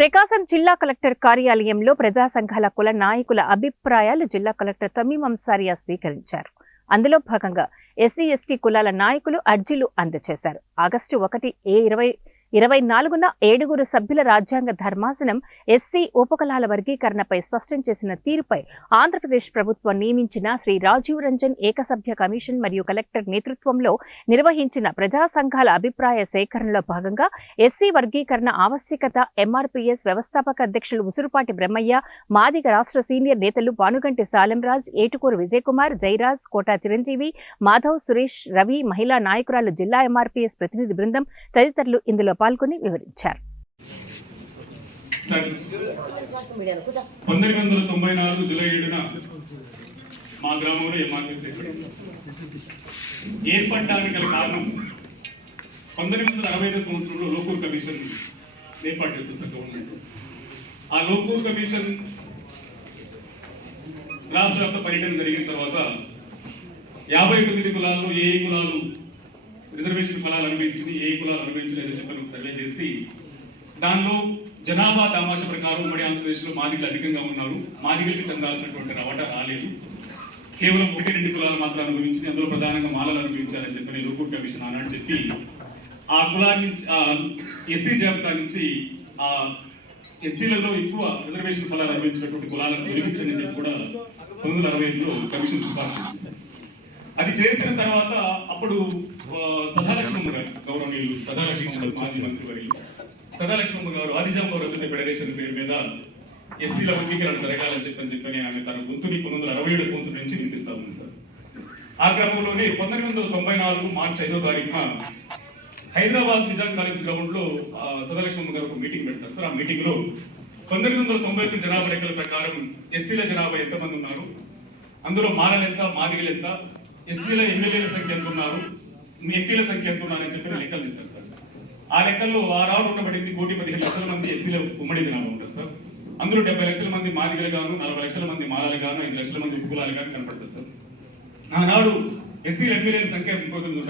ప్రకాశం జిల్లా కలెక్టర్ కార్యాలయంలో ప్రజా సంఘాల కుల నాయకుల అభిప్రాయాలు జిల్లా కలెక్టర్ తమీం అన్సారియా స్వీకరించారు. అందులో భాగంగా ఎస్సీ ఎస్టీ కులాల నాయకులు అర్జీలు అందజేశారు. ఆగస్టు 1, 2024న 7 సభ్యుల రాజ్యాంగ ధర్మాసనం ఎస్సీ ఉపకులాల వర్గీకరణపై స్పష్టం చేసిన తీరుపై ఆంధ్రప్రదేశ్ ప్రభుత్వం నియమించిన శ్రీ రాజీవ్ రంజన్ ఏకసభ్య కమిషన్ మరియు కలెక్టర్ నేతృత్వంలో నిర్వహించిన ప్రజా సంఘాల అభిప్రాయ సేకరణలో భాగంగా ఎస్సీ వర్గీకరణ ఆవశ్యకత ఎంఆర్పీఎస్ వ్యవస్థాపక అధ్యక్షులు ఉసురుపాటి బ్రహ్మయ్య, మాదిగ రాష్ట్ర సీనియర్ నేతలు పానుగంటి సాలంరాజ్, ఏటుకూరు విజయకుమార్, జైరాజ్, కోటా చిరంజీవి, మాధవ్, సురేష్, రవి, మహిళా నాయకురాలు, జిల్లా ఎంఆర్పీఎస్ ప్రతినిధి బృందం తదితరులు ఇందులో పాల్గొని వివరించారు. 1994 జూలై 7న మా గ్రామంలో ఎంఆర్పీఎస్ ఏర్పడడానికి గల కారణం 1965 సంవత్సరంలో లోకూర్ కమిషన్ ఏర్పాటు చేస్తారు సార్ గవర్నమెంట్. ఆ లోకూర్ కమిషన్ రాష్ట్ర వ్యాప్త పర్యటన జరిగిన తర్వాత 59 కులాల్లో ఏ కులాలు రిజర్వేషన్ ఫలాలు అనుభవించింది, ఏ కులాలు అనుభవించలేదని చెప్పని సర్వే చేసి దానిలో జనాభా దామాష ప్రకారం ఉమ్మడి ఆంధ్రప్రదేశ్లో మాదిగలు అధికంగా ఉన్నారు. మాదిగలకి చెందాల్సినటువంటి రవాటా రాలేదు. కేవలం 1-2 కులాలు మాత్రం అనుభవించింది. అందులో ప్రధానంగా మాలలు అనుభవించాలని చెప్పని లోకూర్ కమిషన్ ఆనాడు చెప్పి ఆ కులాన్ని నుంచి ఎస్సీ జాబితా నుంచి ఆ ఎస్సీలలో ఎక్కువ రిజర్వేషన్ ఫలాలు అనుభవించినటువంటి కులాలను తొలగించని చెప్పి కూడా 1965లో కమిషన్ సిఫార్సు చేసింది. అది చేసిన తర్వాత అప్పుడు సదాలక్ష్మమ్మ గారు, గౌరవనీయులు సదాలక్ష్మమ్మ మాజీ మంత్రి వర్యులు సదాలక్ష్మమ్మ గారు ఆదిజాంబ రద్దు ఫెడరేషన్ పేరు మీద ఎస్సీల వర్గీకరణ జరగాలని చెప్పని ఆమె తన గొంతుని 1967 సంవత్సరం నుంచి వినిపిస్తా ఉంది సార్. ఆ క్రమంలోనే 1994 మార్చి 5వ తారీఖున హైదరాబాద్ నిజాం కాలేజ్ గ్రౌండ్ లో సదాలక్ష్మమ్మ గారు ఒక మీటింగ్ పెడతారు సార్. ఆ మీటింగ్ లో 1991 జనాభా లెక్కల ప్రకారం ఎస్సీల జనాభా ఎంతమంది ఉన్నారు, అందులో మాలలు ఎంత, మాదిగలు ఎంత, ఎస్సీల ఎమ్మెల్యేల సంఖ్య ఎంత ఉన్నారు, ఎంపీల సంఖ్య ఎంత ఉన్నారని చెప్పి లెక్కలు తీస్తారు సార్. ఆ లెక్కల్లో ఆరారు ఉండబడింది 1,15,00,000 మంది ఎస్సీల ఉమ్మడి జనాభా ఉంటారు సార్. అందులో 70 లక్షల మంది మాదిగలు గాను, 40 లక్షల మంది మాలలు గాను, 5 లక్షల మంది ఉపకులాలు గాను కనపడతారు సార్. ఆనాడు ఎస్సీల ఎమ్మెల్యేల సంఖ్య 39 ఉంటారు.